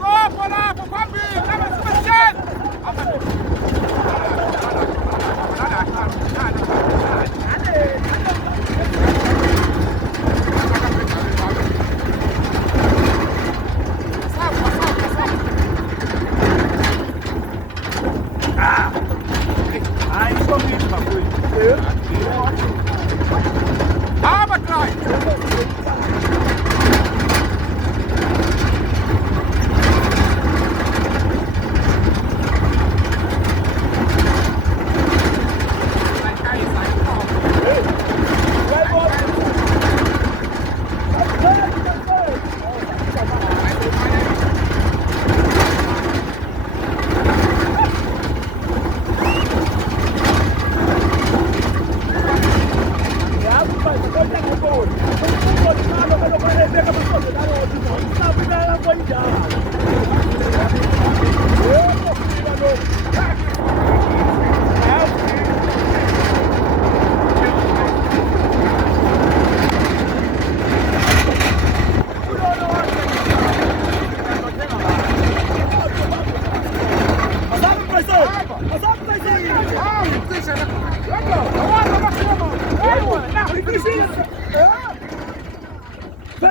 Soko lapho phambili kama sibasheni. Aber drei.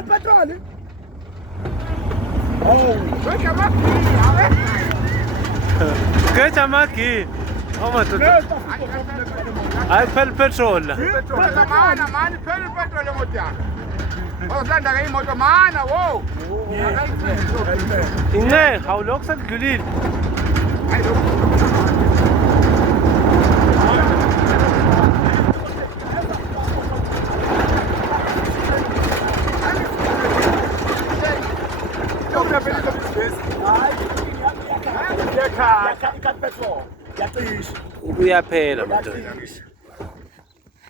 Petróleo. كيف ماكي؟ هم هاي البترول. معانا البترول موديان. وصلنا جاي موتو معانا واو. إنه حولوك سالقليل. Uyaphela madoda.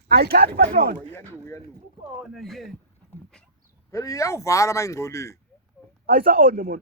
Ayikhathi patrol. Phela iyawuvala mayingcolile. Ayisa on mona.